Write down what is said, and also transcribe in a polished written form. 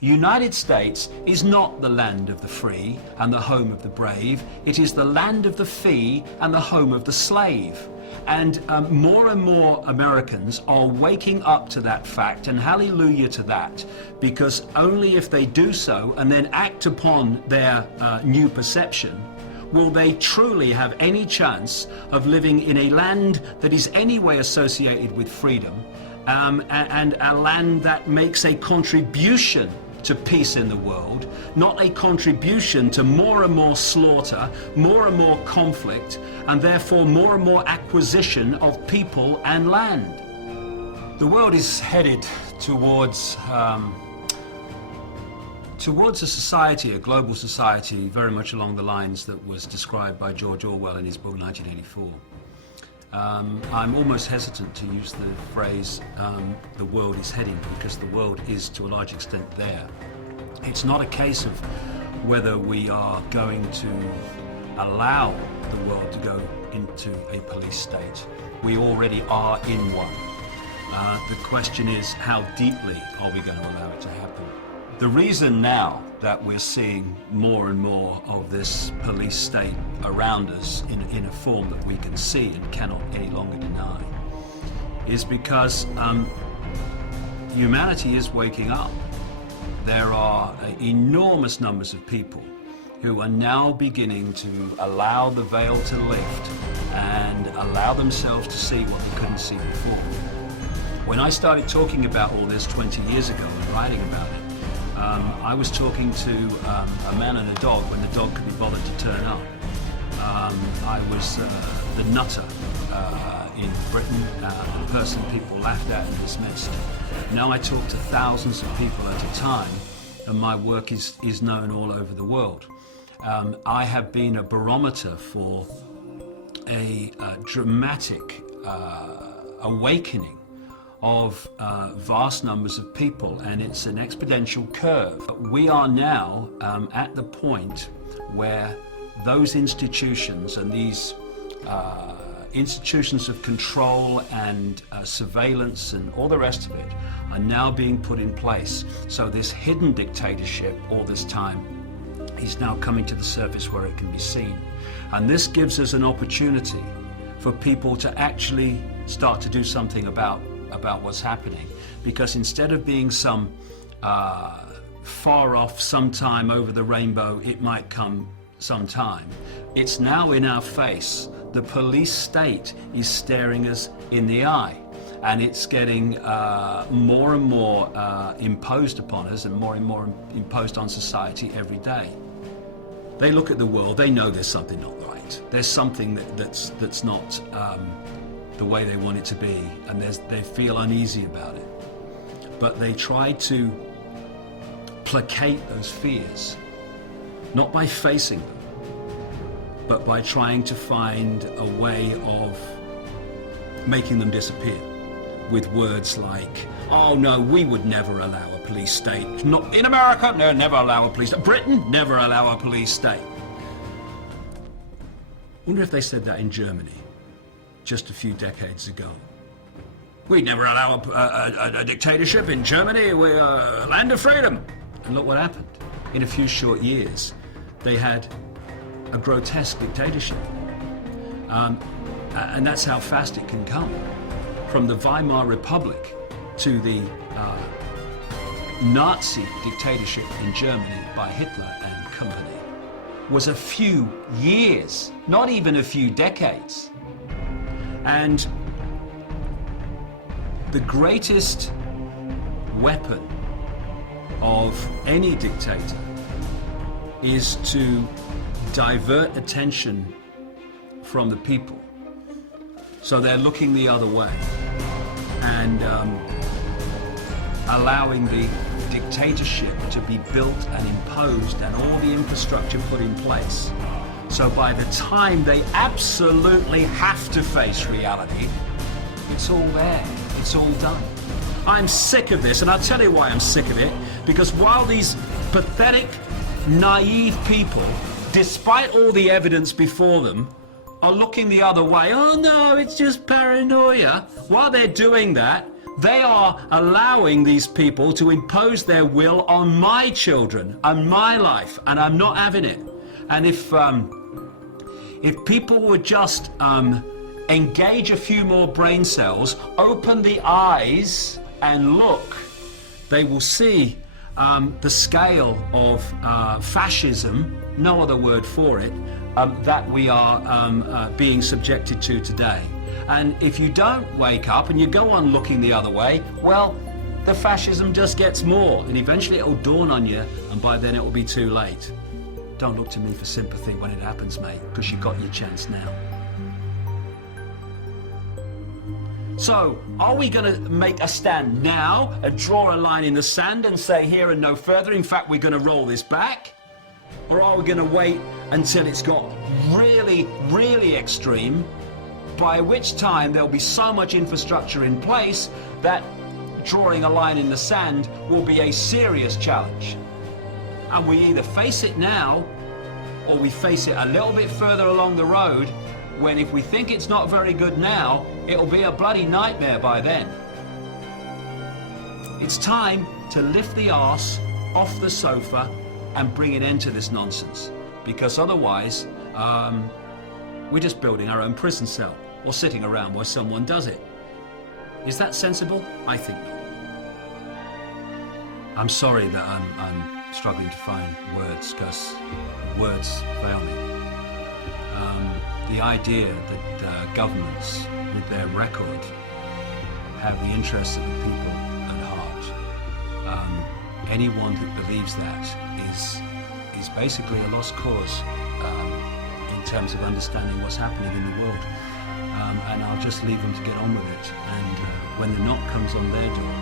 United States is not the land of the free and the home of the brave. It is the land of the fee and the home of the slave. And more Americans are waking up to that fact, and hallelujah to that, because only if they do so and then act upon their new perception will they truly have any chance of living in a land that is anyway associated with freedom, and a land that makes a contribution to peace in the world, not a contribution to more and more slaughter, more and more conflict, and therefore more and more acquisition of people and land. The world is headed towards a society, a global society, very much along the lines that was described by George Orwell in his book 1984. I'm almost hesitant to use the phrase, the world is heading, because the world is to a large extent there. It's not a case of whether we are going to allow the world to go into a police state. We already are in one. The question is, how deeply are we going to allow it to happen? The reason now that we're seeing more and more of this police state around us in a form that we can see and cannot any longer deny is because humanity is waking up. There are enormous numbers of people who are now beginning to allow the veil to lift and allow themselves to see what they couldn't see before. When I started talking about all this 20 years ago and writing about it, I was talking to a man and a dog when the dog could be bothered to turn up. I was the nutter in Britain, the person people laughed at and dismissed. Now I talk to thousands of people at a time, and my work is known all over the world. I have been a barometer for a dramatic awakening of vast numbers of people, and it's an exponential curve. We are now at the point where those institutions and these institutions of control and surveillance and all the rest of it are now being put in place. So this hidden dictatorship all this time is now coming to the surface where it can be seen. And this gives us an opportunity for people to actually start to do something about what's happening, because instead of being some far off sometime over the rainbow, it might come sometime, it's now in our face. The police state is staring us in the eye, and it's getting more and more imposed upon us and more imposed on society every day. They look at the world, they know there's something not right. There's something that's not the way they want it to be, and they feel uneasy about it. But they try to placate those fears, not by facing them, but by trying to find a way of making them disappear with words like, oh no, we would never allow a police state. Not in America, no, never allow a police state. Britain, never allow a police state. Wonder if they said that in Germany just a few decades ago. We'd never allow a dictatorship in Germany. We're a land of freedom. And look what happened. In a few short years, they had a grotesque dictatorship. And that's how fast it can come. From the Weimar Republic to the Nazi dictatorship in Germany by Hitler and company was a few years, not even a few decades. And the greatest weapon of any dictator is to divert attention from the people. So they're looking the other way and allowing the dictatorship to be built and imposed and all the infrastructure put in place. So by the time they absolutely have to face reality, it's all there, it's all done. I'm sick of this, and I'll tell you why I'm sick of it. Because while these pathetic, naive people, despite all the evidence before them, are looking the other way, oh no, it's just paranoia. While they're doing that, They are allowing these people to impose their will on my children and my life, and I'm not having it. And if people would just engage a few more brain cells, open the eyes and look, they will see the scale of fascism, no other word for it, that we are being subjected to today. And if you don't wake up and you go on looking the other way, well, the fascism just gets more, and eventually it'll dawn on you, and by then it will be too late. Don't look to me for sympathy when it happens, mate, because you got your chance now. So, are we going to make a stand now and draw a line in the sand and say here and no further? In fact, we're going to roll this back? Or are we going to wait until it's got really, really extreme, by which time there'll be so much infrastructure in place that drawing a line in the sand will be a serious challenge? And we either face it now, or we face it a little bit further along the road, when if we think it's not very good now, it'll be a bloody nightmare by then. It's time to lift the arse off the sofa and bring an end to this nonsense, because otherwise we're just building our own prison cell or sitting around while someone does it. Is that sensible? I think not. I'm sorry that I'm struggling to find words, because words fail me. The idea that governments, with their record, have the interests of the people at heart. Anyone who believes that is basically a lost cause in terms of understanding what's happening in the world. And I'll just leave them to get on with it. And when the knock comes on their door,